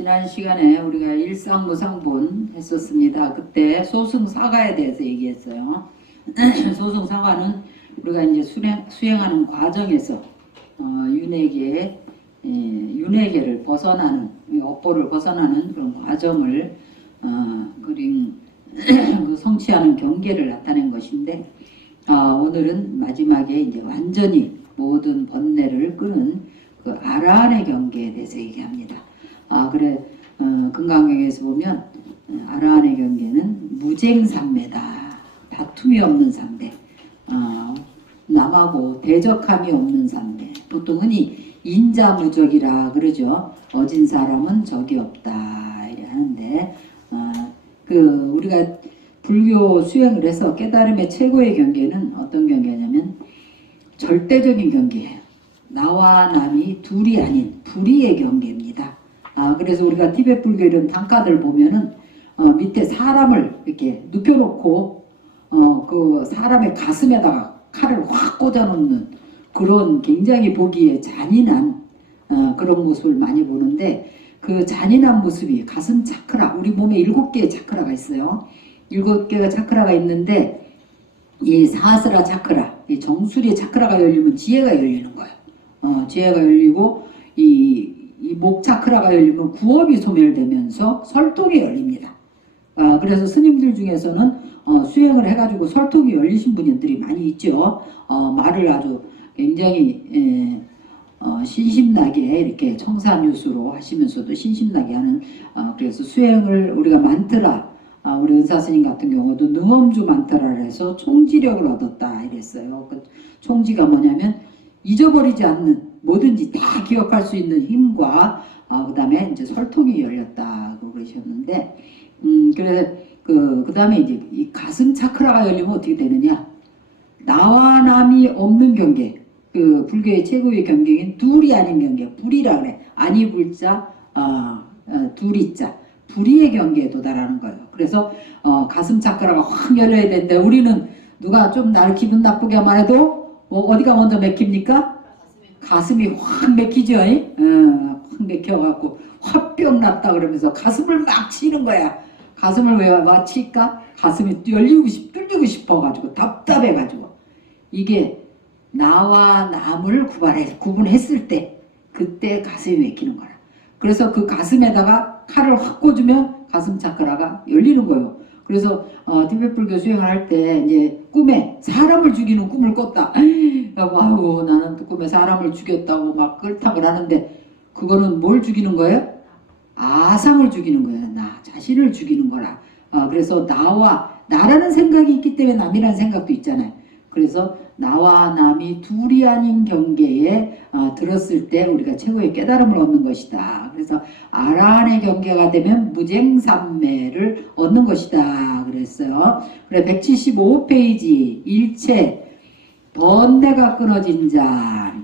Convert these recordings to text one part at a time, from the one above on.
지난 시간에 우리가 일상무상본 했었습니다. 그때 소승사과에 대해서 얘기했어요. 소승사과는 우리가 이제 수행하는 과정에서 윤회계를 벗어나는, 업보를 벗어나는 그런 과정을 그린 그 성취하는 경계를 나타낸 것인데, 오늘은 마지막에 이제 완전히 모든 번뇌를 끄는 그 아라한의 경계에 대해서 얘기합니다. 금강경에서 보면 아라한의 경계는 무쟁삼매다. 다툼이 없는 삼매. 남하고 대적함이 없는 삼매. 보통 흔히 인자무적이라 그러죠. 어진 사람은 적이 없다 이래 하는데, 우리가 불교 수행을 해서 깨달음의 최고의 경계는 어떤 경계냐면 절대적인 경계예요. 나와 남이 둘이 아닌 불이의 경계입니다. 그래서 우리가 티베트 불교 이런 단가들 보면은 밑에 사람을 이렇게 눕혀놓고 그 사람의 가슴에다가 칼을 확 꽂아놓는 그런 굉장히 보기에 잔인한 그런 모습을 많이 보는데, 그 잔인한 모습이 가슴 차크라, 우리 몸에 7개의 차크라가 있어요. 7개가 차크라가 있는데, 이 사스라 차크라, 이 정수리 차크라가 열리면 지혜가 열리는 거예요. 지혜가 열리고 이 목 차크라가 열리면 구업이 소멸되면서 설통이 열립니다. 그래서 스님들 중에서는 수행을 해가지고 설통이 열리신 분들이 많이 있죠. 말을 아주 굉장히 신심나게 이렇게 청산유수로 하시면서도 신심나게 하는, 그래서 수행을 우리가 만트라, 우리 은사스님 같은 경우도 능엄주 만트라를 해서 총지력을 얻었다 이랬어요. 그 총지가 뭐냐면 잊어버리지 않는, 뭐든지 다 기억할 수 있는 힘과 그 다음에 이제 설통이 열렸다고 그러셨는데, 그 다음에 이제 이 가슴 차크라가 열리면 어떻게 되느냐? 나와 남이 없는 경계, 그 불교의 최고의 경계인 둘이 아닌 경계, 불이라 그래. 아니 불자, 둘이자, 불이의 경계에 도달하는 거예요. 그래서 가슴 차크라가 확 열려야 되는데, 우리는 누가 좀 나를 기분 나쁘게 하면 해도 어디가 먼저 맥힙니까? 가슴이 확 맥히죠. 확 맥혀갖고 화병 났다 그러면서 가슴을 막 치는 거야. 가슴을 왜 막 칠까? 가슴이 뚫리고 싶어가지고 답답해가지고. 이게 나와 남을 구분했을 때, 그때 가슴이 맥히는 거라. 그래서 그 가슴에다가 칼을 확 꽂으면 가슴 차크라가 열리는 거예요. 그래서 티베트 불교 수행을 할 때 이제 꿈에 사람을 죽이는 꿈을 꿨다. 아이고 나는 또 꿈에 사람을 죽였다고 막 끌탁을 하는데, 그거는 뭘 죽이는 거예요? 아상을 죽이는 거예요. 나 자신을 죽이는 거라. 그래서 나라는 생각이 있기 때문에 남이라는 생각도 있잖아요. 그래서 나와 남이 둘이 아닌 경계에 들었을 때 우리가 최고의 깨달음을 얻는 것이다. 그래서 아라한의 경계가 되면 무쟁삼매를 얻는 것이다 그랬어요. 그래 175페이지 일체 번뇌가 끊어진 자,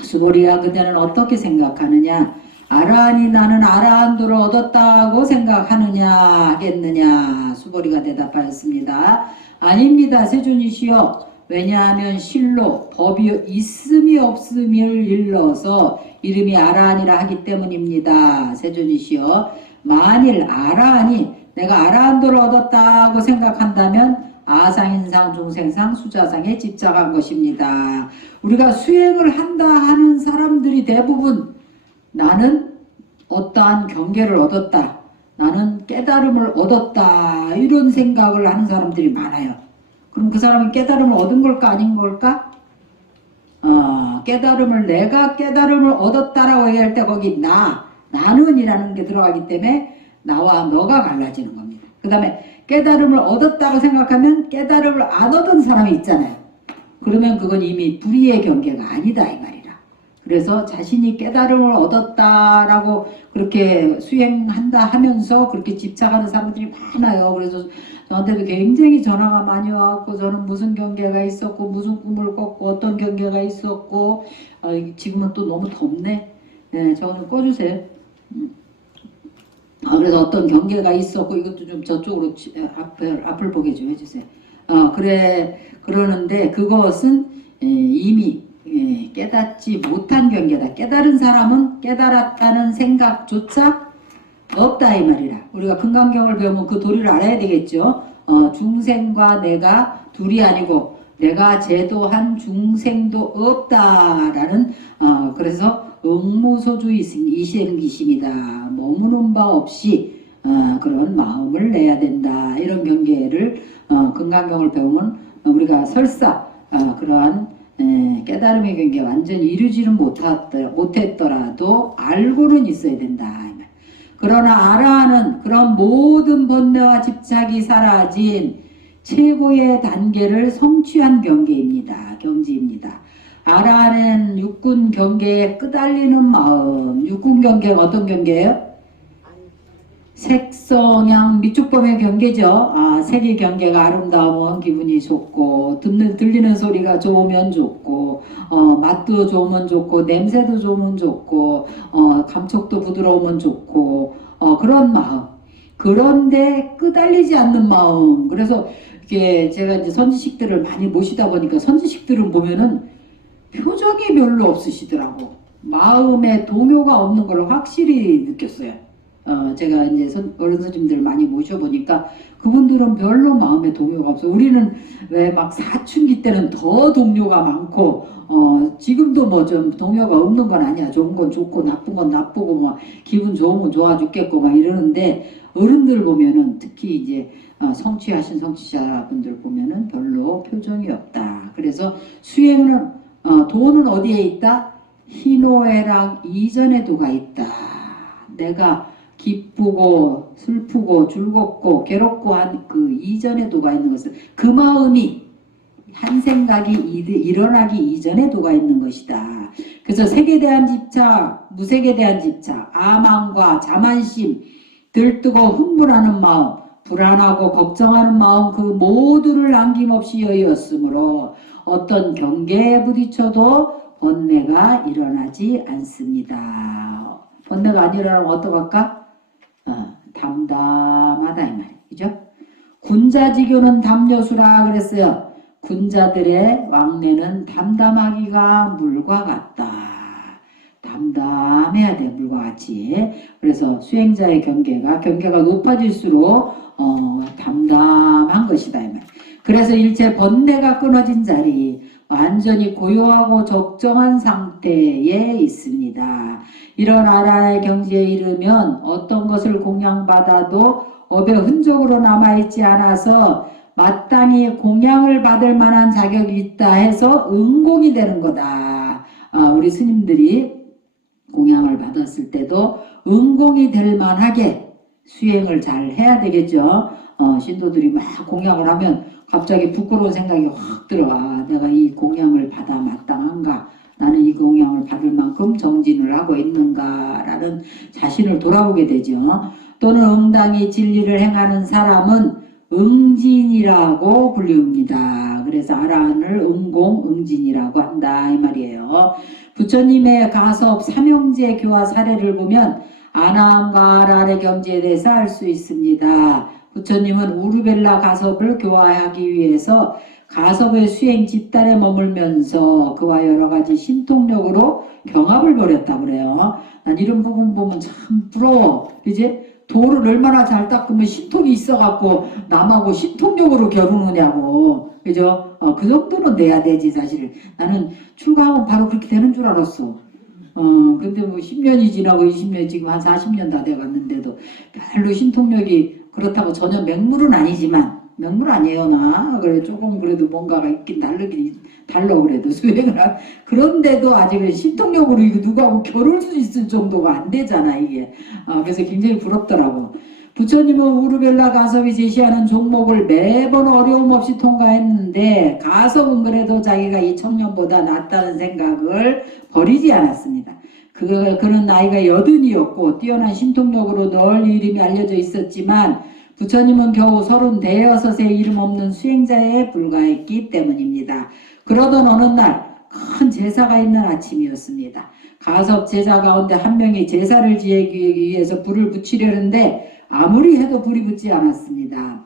수보리야 그대는 어떻게 생각하느냐? 아라한이 나는 아라한도를 얻었다고 생각하느냐 하겠느냐? 수보리가 대답하였습니다. 아닙니다 세존이시여. 왜냐하면 실로 법이 있음이 없음을 일러서 이름이 아라한이라 하기 때문입니다. 세존이시여. 만일 아라한이 내가 아라한도를 얻었다고 생각한다면 아상인상 중생상 수자상에 집착한 것입니다. 우리가 수행을 한다 하는 사람들이 대부분 나는 어떠한 경계를 얻었다, 나는 깨달음을 얻었다, 이런 생각을 하는 사람들이 많아요. 그럼 그 사람은 깨달음을 얻은 걸까 아닌 걸까? 내가 깨달음을 얻었다라고 얘기할 때 거기 나는 이라는 게 들어가기 때문에 나와 너가 갈라지는 겁니다. 그 다음에 깨달음을 얻었다고 생각하면 깨달음을 안 얻은 사람이 있잖아요. 그러면 그건 이미 불의의 경계가 아니다 이 말이라. 그래서 자신이 깨달음을 얻었다라고 그렇게 수행한다 하면서 그렇게 집착하는 사람들이 많아요. 그래서 저한테도 굉장히 전화가 많이 와갖고 저는 무슨 경계가 있었고 무슨 꿈을 꿨고 어떤 경계가 있었고, 지금은 또 너무 덥네. 네, 저거 좀 꺼주세요. 그래서 어떤 경계가 있었고, 이것도 좀 저쪽으로 앞을 보게 좀 해주세요. 그러는데 그것은 이미 깨닫지 못한 경계다. 깨달은 사람은 깨달았다는 생각조차 없다 이 말이라. 우리가 금강경을 배우면 그 도리를 알아야 되겠죠. 중생과 내가 둘이 아니고 내가 제도한 중생도 없다라는 그래서 응무소주이심이다. 머무는 바 없이 그런 마음을 내야 된다. 이런 경계를 금강경을 배우면 우리가 설사 그러한 깨달음의 경계 완전히 이루지는 못했더라도 알고는 있어야 된다. 그러나 아라하는 그런 모든 번뇌와 집착이 사라진 최고의 단계를 성취한 경지입니다. 아라하는 육군 경계에 끄달리는 마음. 육군 경계가 어떤 경계예요? 색성향 미축범의 경계죠. 색의 경계가 아름다우면 기분이 좋고 들리는 소리가 좋으면 좋고 맛도 좋으면 좋고 냄새도 좋으면 좋고 감촉도 부드러우면 좋고 그런 마음. 그런데 끄달리지 않는 마음. 그래서 이게 제가 이제 선지식들을 많이 모시다 보니까 선지식들은 보면은 표정이 별로 없으시더라고. 마음에 동요가 없는 걸 확실히 느꼈어요. 제가 이제 어른 스님들 많이 모셔보니까 그분들은 별로 마음에 동요가 없어요. 우리는 왜 막 사춘기 때는 더 동요가 많고, 지금도 뭐 좀 동요가 없는 건 아니야. 좋은 건 좋고, 나쁜 건 나쁘고, 뭐, 기분 좋으면 좋아 죽겠고, 막 이러는데, 어른들 보면은 특히 이제, 성취하신 성취자분들 보면은 별로 표정이 없다. 그래서 수행은, 도는 어디에 있다? 희노애락 이전에 도가 있다. 내가 기쁘고 슬프고 즐겁고 괴롭고 한 그 이전에 도가 있는 것은 그 마음이 한 생각이 일어나기 이전에 도가 있는 것이다. 그래서 색에 대한 집착, 무색에 대한 집착, 아망과 자만심, 들뜨고 흥분하는 마음, 불안하고 걱정하는 마음 그 모두를 남김없이 여의었으므로 어떤 경계에 부딪혀도 번뇌가 일어나지 않습니다. 번뇌가 안 일어나면 어떡할까? 담담하다 이 말이죠. 군자지교는 담요수라 그랬어요. 군자들의 왕래는 담담하기가 물과 같다. 담담해야 돼, 물과 같이. 그래서 수행자의 경계가 높아질수록 담담한 것이다 이 말. 그래서 일체 번뇌가 끊어진 자리, 완전히 고요하고 적정한 상태에 있습니다. 이런 아라의 경지에 이르면 어떤 것을 공양받아도 업의 흔적으로 남아있지 않아서 마땅히 공양을 받을 만한 자격이 있다 해서 응공이 되는 거다. 우리 스님들이 공양을 받았을 때도 응공이 될 만하게 수행을 잘 해야 되겠죠. 신도들이 막 공양을 하면 갑자기 부끄러운 생각이 확 들어와. 내가 이 공양을 받아 마땅한가? 나는 이 공양을 받을 만큼 정진을 하고 있는가라는 자신을 돌아보게 되죠. 또는 응당히 진리를 행하는 사람은 응진이라고 불립니다. 그래서 아라한을 응진이라고 한다 이 말이에요. 부처님의 가섭 삼형제 교화 사례를 보면 아나함과 아라의 경지에 대해서 알 수 있습니다. 부처님은 우르벨라 가섭을 교화하기 위해서 가섭의 수행 집단에 머물면서 그와 여러가지 신통력으로 경합을 벌였다고 그래요. 난 이런 부분 보면 참 부러워. 이제 도를 얼마나 잘 닦으면 신통이 있어갖고 남하고 신통력으로 겨루느냐고. 그죠? 그 정도는 돼야 되지 사실. 나는 출가하면 바로 그렇게 되는 줄 알았어. 근데 뭐 10년이 지나고 20년 지금 한 40년 다 돼갔는데도 별로 신통력이 그렇다고 전혀 맹물은 아니지만 맹물 아니에요 나. 그래 조금 그래도 뭔가가 있긴 달라 그래도 수행을 그런데도 아직은 신통력으로 이거 누구하고 겨룰 수 있을 정도가 안 되잖아 이게. 그래서 굉장히 부럽더라고. 부처님은 우르벨라 가섭이 제시하는 종목을 매번 어려움 없이 통과했는데 가섭은 그래도 자기가 이 청년보다 낫다는 생각을 버리지 않았습니다. 그는 나이가 80이었고 뛰어난 신통력으로 널리 이름이 알려져 있었지만 부처님은 겨우 36의 이름 없는 수행자에 불과했기 때문입니다. 그러던 어느 날 큰 제사가 있는 아침이었습니다. 가섭 제자 가운데 한 명이 제사를 지내기 위해서 불을 붙이려는데 아무리 해도 불이 붙지 않았습니다.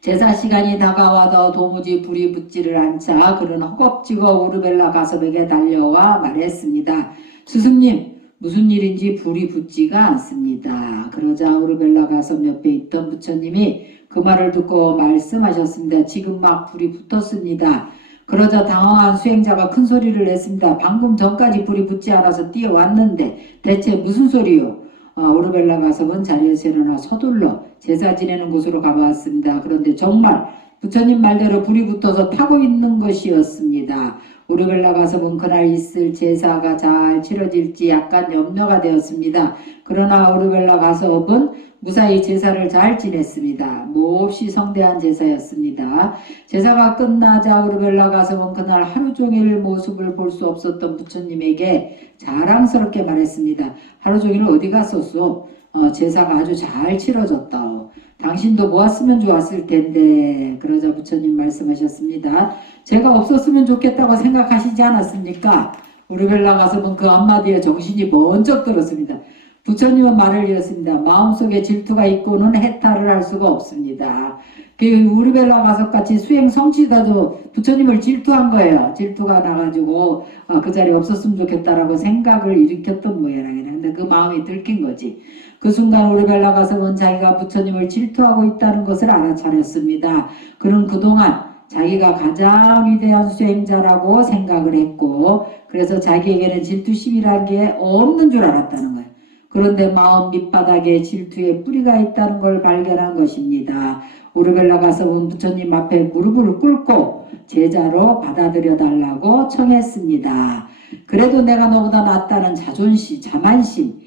제사 시간이 다가와도 도무지 불이 붙지를 않자 그는 허겁지겁 우르벨라 가섭에게 달려와 말했습니다. 스승님, 무슨 일인지 불이 붙지가 않습니다. 그러자 우르벨라 가섬 옆에 있던 부처님이 그 말을 듣고 말씀하셨습니다. 지금 막 불이 붙었습니다. 그러자 당황한 수행자가 큰 소리를 냈습니다. 방금 전까지 불이 붙지 않아서 뛰어왔는데 대체 무슨 소리요? 오르벨라 가섭은 자리에서 일어나 서둘러 제사 지내는 곳으로 가보았습니다. 그런데 정말 부처님 말대로 불이 붙어서 타고 있는 것이었습니다. 오르벨라 가섭은 그날 있을 제사가 잘 치러질지 약간 염려가 되었습니다. 그러나 오르벨라 가섭은 무사히 제사를 잘 지냈습니다. 몹시 성대한 제사였습니다. 제사가 끝나자 오르벨라 가섭은 그날 하루 종일 모습을 볼 수 없었던 부처님에게 자랑스럽게 말했습니다. 하루 종일 어디 갔었소? 제사가 아주 잘 치러졌다오. 당신도 보았으면 좋았을 텐데. 그러자 부처님 말씀하셨습니다. 제가 없었으면 좋겠다고 생각하시지 않았습니까? 오르벨라 가섭은 그 한마디에 정신이 번쩍 들었습니다. 부처님은 말을 이었습니다. 마음속에 질투가 있고는 해탈을 할 수가 없습니다. 그 우르벨라 가섭같이 수행 성취자도 부처님을 질투한 거예요. 질투가 나가지고 그 자리에 없었으면 좋겠다라고 생각을 일으켰던 모양이네. 근데 그 마음이 들킨 거지. 그 순간 우르벨라 가섭은 자기가 부처님을 질투하고 있다는 것을 알아차렸습니다. 그는 그동안 자기가 가장 위대한 수행자라고 생각을 했고 그래서 자기에게는 질투심이라는 게 없는 줄 알았다는 거예요. 그런데 마음 밑바닥에 질투의 뿌리가 있다는 걸 발견한 것입니다. 오르벨라 가섭은 부처님 앞에 무릎을 꿇고 제자로 받아들여 달라고 청했습니다. 그래도 내가 너보다 낫다는 자존심, 자만심,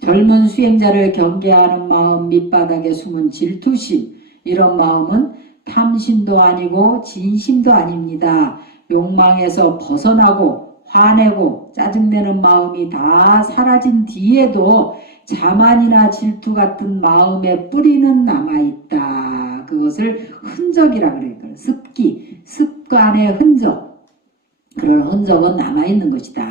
젊은 수행자를 경계하는 마음 밑바닥에 숨은 질투심, 이런 마음은 탐심도 아니고 진심도 아닙니다. 욕망에서 벗어나고 화내고 짜증내는 마음이 다 사라진 뒤에도 자만이나 질투 같은 마음의 뿌리는 남아있다. 그것을 흔적이라 그래요. 습기, 습관의 흔적. 그런 흔적은 남아있는 것이다.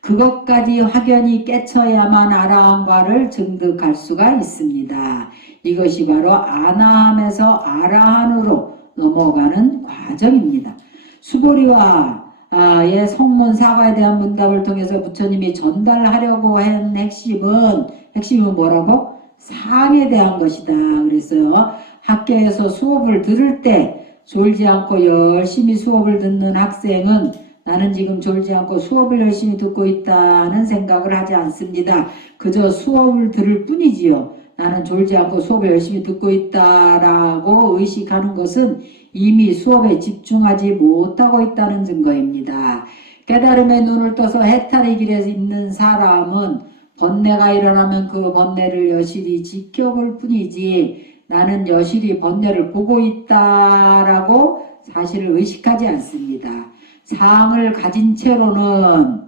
그것까지 확연히 깨쳐야만 아라한과를 증득할 수가 있습니다. 이것이 바로 아나함에서 아라한으로 넘어가는 과정입니다. 수보리와 의 성문 사과에 대한 문답을 통해서 부처님이 전달하려고 한 핵심은 뭐라고? 상에 대한 것이다. 그랬어요. 학교에서 수업을 들을 때 졸지 않고 열심히 수업을 듣는 학생은 나는 지금 졸지 않고 수업을 열심히 듣고 있다는 생각을 하지 않습니다. 그저 수업을 들을 뿐이지요. 나는 졸지 않고 수업을 열심히 듣고 있다라고 의식하는 것은 이미 수업에 집중하지 못하고 있다는 증거입니다. 깨달음의 눈을 떠서 해탈의 길에 있는 사람은 번뇌가 일어나면 그 번뇌를 여실히 지켜볼 뿐이지 나는 여실히 번뇌를 보고 있다라고 사실을 의식하지 않습니다. 상을 가진 채로는,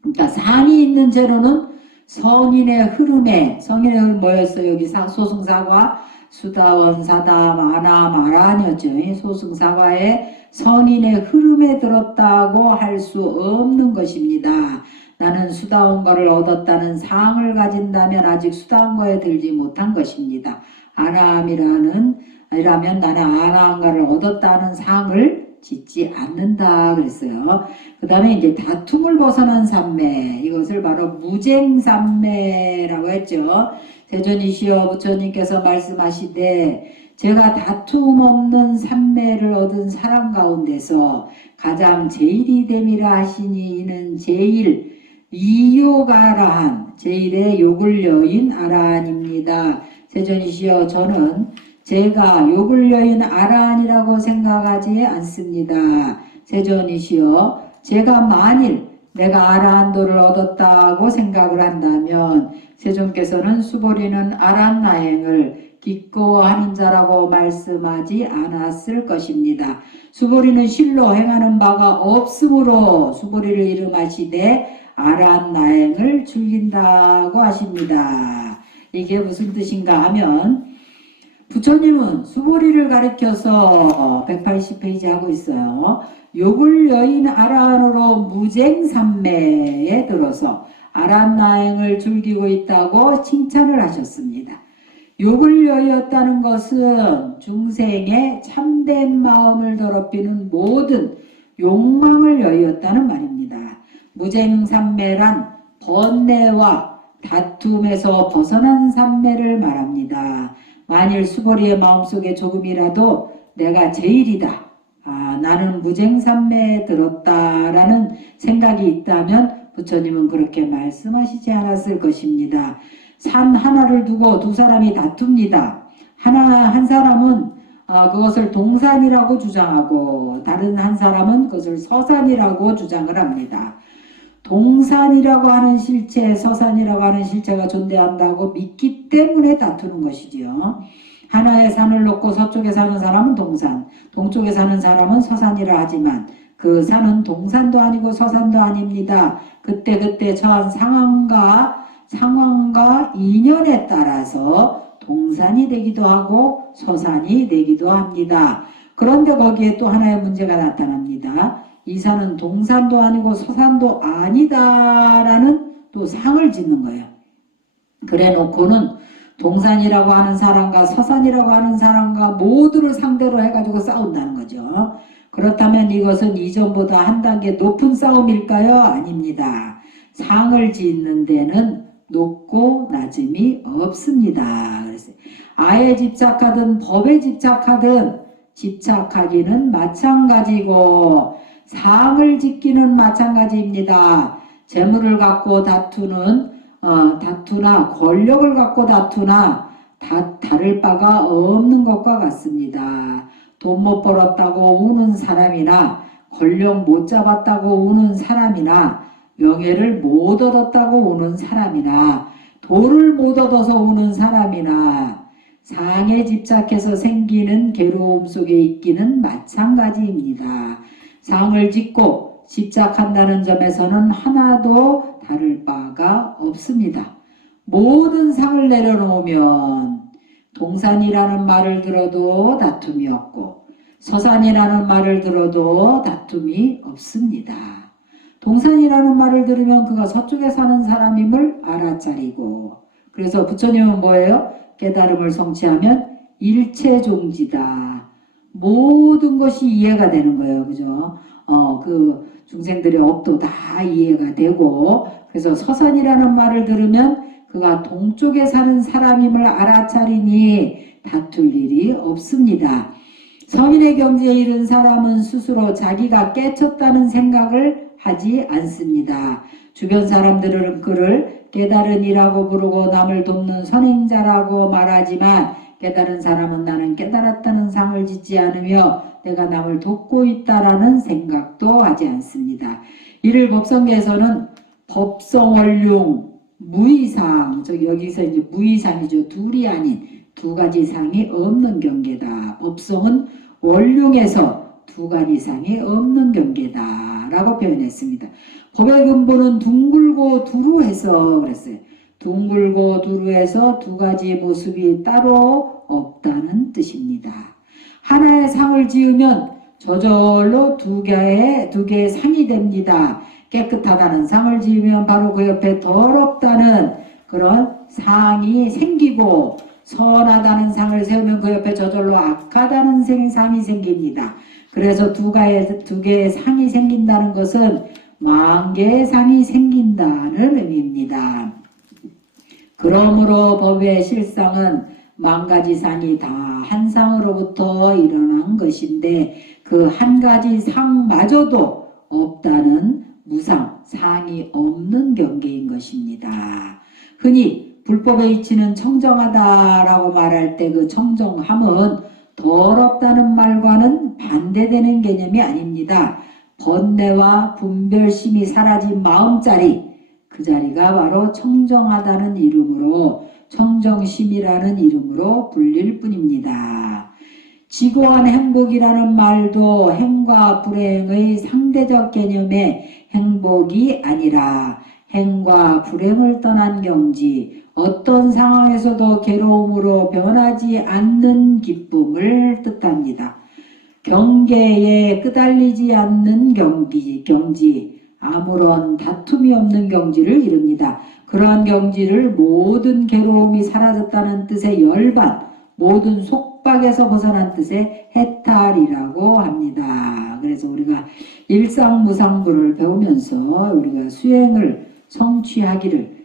그러니까 상이 있는 채로는 성인의 흐름에, 성인의 흐름 뭐였어요? 여기 소승사과, 수다원, 사담, 아남, 아란이었죠. 소승사과의 성인의 흐름에 들었다고 할 수 없는 것입니다. 나는 수다원과를 얻었다는 상을 가진다면 아직 수다원과에 들지 못한 것입니다. 아람이라면 나는 아람과를 얻었다는 상을 짓지 않는다 그랬어요. 그 다음에 이제 다툼을 벗어난 삼매, 이것을 바로 무쟁삼매라고 했죠. 세존이시여 부처님께서 말씀하시되 제가 다툼 없는 삼매를 얻은 사람 가운데서 가장 제일이 됨이라 하시니 이는 제일 이욕아라한, 제일의 욕을 여인 아라한입니다. 세존이시여 저는 제가 욕을 여인 아라한이라고 생각하지 않습니다. 세존이시여 제가 만일 내가 아라한도를 얻었다고 생각을 한다면 세존께서는 수보리는 아라한 나행을 기꺼하는 자라고 말씀하지 않았을 것입니다. 수보리는 실로 행하는 바가 없으므로 수보리를 이름하시되 아라한 나행을 즐긴다고 하십니다. 이게 무슨 뜻인가 하면 부처님은 수보리를 가리켜서 180페이지 하고 있어요. 욕을 여인 아라한으로 무쟁삼매에 들어서 아라한 나행을 즐기고 있다고 칭찬을 하셨습니다. 욕을 여였다는 것은 중생의 참된 마음을 더럽히는 모든 욕망을 여였다는 말입니다. 무쟁삼매란 번뇌와 다툼에서 벗어난 삼매를 말합니다. 만일 수고리의 마음속에 조금이라도 내가 제일이다, 나는 무쟁삼매에 들었다라는 생각이 있다면 부처님은 그렇게 말씀하시지 않았을 것입니다. 산 하나를 두고 두 사람이 다툽니다. 한 사람은 그것을 동산이라고 주장하고 다른 한 사람은 그것을 서산이라고 주장을 합니다. 동산이라고 하는 실체, 서산이라고 하는 실체가 존재한다고 믿기 때문에 다투는 것이지요. 하나의 산을 놓고 서쪽에 사는 사람은 동산, 동쪽에 사는 사람은 서산이라 하지만 그 산은 동산도 아니고 서산도 아닙니다. 그때 처한 상황과 인연에 따라서 동산이 되기도 하고 서산이 되기도 합니다. 그런데 거기에 또 하나의 문제가 나타납니다. 이 산은 동산도 아니고 서산도 아니다라는 또 상을 짓는 거예요. 그래 놓고는 동산이라고 하는 사람과 서산이라고 하는 사람과 모두를 상대로 해가지고 싸운다는 거죠. 그렇다면 이것은 이전보다 한 단계 높은 싸움일까요? 아닙니다. 상을 짓는 데는 높고 낮음이 없습니다. 그래서 아에 집착하든 법에 집착하든 집착하기는 마찬가지고 상을 짓기는 마찬가지입니다. 재물을 갖고 다투나 권력을 갖고 다투나 다를 바가 없는 것과 같습니다. 돈 못 벌었다고 우는 사람이나 권력 못 잡았다고 우는 사람이나 명예를 못 얻었다고 우는 사람이나 도를 못 얻어서 우는 사람이나 상에 집착해서 생기는 괴로움 속에 있기는 마찬가지입니다. 상을 짓고 집착한다는 점에서는 하나도 다를 바가 없습니다. 모든 상을 내려놓으면 동산이라는 말을 들어도 다툼이 없고 서산이라는 말을 들어도 다툼이 없습니다. 동산이라는 말을 들으면 그가 서쪽에 사는 사람임을 알아차리고, 그래서 부처님은 뭐예요? 깨달음을 성취하면 일체종지다. 모든 것이 이해가 되는 거예요. 그죠? 그 중생들의 업도 다 이해가 되고, 그래서 서산이라는 말을 들으면 그가 동쪽에 사는 사람임을 알아차리니 다툴 일이 없습니다. 성인의 경지에 이른 사람은 스스로 자기가 깨쳤다는 생각을 하지 않습니다. 주변 사람들은 그를 깨달은 이라고 부르고 남을 돕는 선행자라고 말하지만 깨달은 사람은 나는 깨달았다는 상을 짓지 않으며 내가 남을 돕고 있다라는 생각도 하지 않습니다. 이를 법성계에서는 법성원룡 무의상, 여기서 이제 무의상이죠. 둘이 아닌 두 가지 상이 없는 경계다. 법성은 원룡에서 두 가지 상이 없는 경계다 라고 표현했습니다. 법의 근본은 둥글고 두루해서 그랬어요. 둥글고 두루해서 두 가지 모습이 따로 없다는 뜻입니다. 하나의 상을 지으면 저절로 두 개의 상이 됩니다. 깨끗하다는 상을 지으면 바로 그 옆에 더럽다는 그런 상이 생기고, 선하다는 상을 세우면 그 옆에 저절로 악하다는 상이 생깁니다. 그래서 두 개의 상이 생긴다는 것은 만 개의 상이 생긴다는 의미입니다. 그러므로 법의 실상은 만 가지 상이 다 한 상으로부터 일어난 것인데 그 한 가지 상마저도 없다는 무상, 상이 없는 경계인 것입니다. 흔히 불법의 이치는 청정하다라고 말할 때 그 청정함은 더럽다는 말과는 반대되는 개념이 아닙니다. 번뇌와 분별심이 사라진 마음자리, 그 자리가 바로 청정하다는 이름으로 청정심이라는 이름으로 불릴 뿐입니다. 지고한 행복이라는 말도 행과 불행의 상대적 개념의 행복이 아니라 행과 불행을 떠난 경지, 어떤 상황에서도 괴로움으로 변하지 않는 기쁨을 뜻합니다. 경계에 끄달리지 않는 경지, 아무런 다툼이 없는 경지를 이룹니다. 그러한 경지를 모든 괴로움이 사라졌다는 뜻의 열반, 모든 속박에서 벗어난 뜻의 해탈이라고 합니다. 그래서 우리가 일상무상부를 배우면서 우리가 수행을 성취하기를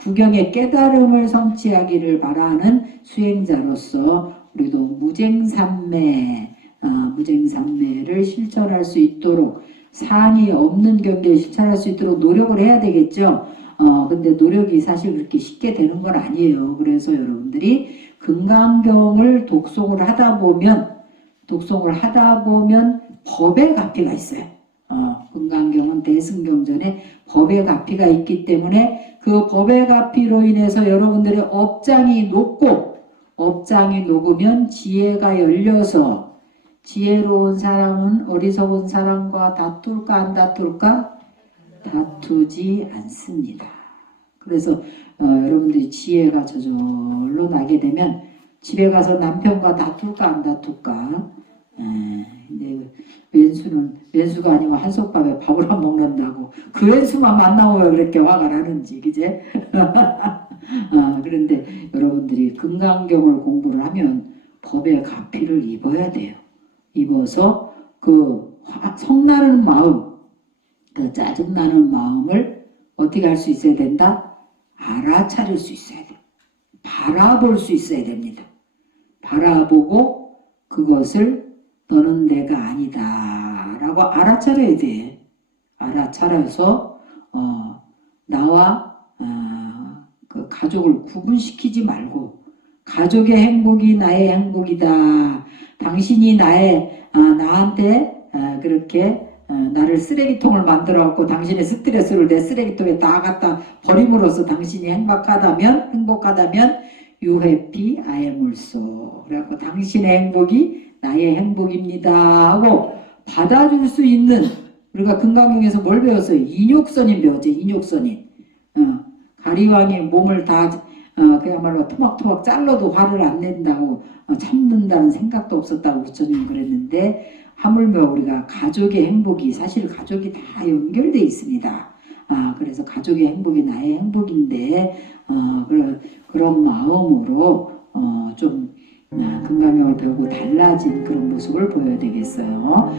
구경의 깨달음을 성취하기를 바라는 수행자로서 우리도 무쟁삼매를 실천할 수 있도록 산이 없는 경계를 실천할 수 있도록 노력을 해야 되겠죠. 근데 노력이 사실 그렇게 쉽게 되는 건 아니에요. 그래서 여러분들이 금강경을 독송을 하다 보면 법의 가피가 있어요. 금강경은 대승경전에 법의 가피가 있기 때문에 그 법의 가피로 인해서 여러분들의 업장이 녹으면 지혜가 열려서 지혜로운 사람은 어리석은 사람과 다툴까 안 다툴까? 다투지 않습니다. 그래서 여러분들이 지혜가 저절로 나게 되면 집에 가서 남편과 다툴까 안 다툴까? 근데 왼수가 아니고 한솥밥에 밥을 안 먹는다고 그 왼수만 만나면 왜 그렇게 화가 나는지, 그제? 그런데 여러분들이 금강경을 공부를 하면 법의 가피를 입어야 돼요. 입어서 그 성나는 마음, 그 짜증나는 마음을 어떻게 할 수 있어야 된다? 알아차릴 수 있어야 돼요. 바라볼 수 있어야 됩니다. 바라보고 그것을 너는 내가 아니다 라고 알아차려야 돼. 알아차려서 나와 그 가족을 구분시키지 말고 가족의 행복이 나의 행복이다. 당신이 나한테 그렇게 나를 쓰레기통을 만들어 갖고 당신의 스트레스를 내 쓰레기통에 다 갖다 버림으로써 당신이 행복하다면 you happy, I am also. 그래갖고 당신의 행복이 나의 행복입니다 하고 받아줄 수 있는, 우리가 금강경에서 뭘 배웠어요? 인욕선인 배웠죠. 인욕선인. 가리왕이 몸을 다 그야말로 토막토막 잘라도 화를 안 낸다고 참는다는 생각도 없었다고 부처님이 그랬는데, 하물며 우리가 가족의 행복이, 사실 가족이 다 연결되어 있습니다. 그래서 가족의 행복이 나의 행복인데 그런 마음으로 좀 금강경을 배우고 달라진 그런 모습을 보여야 되겠어요.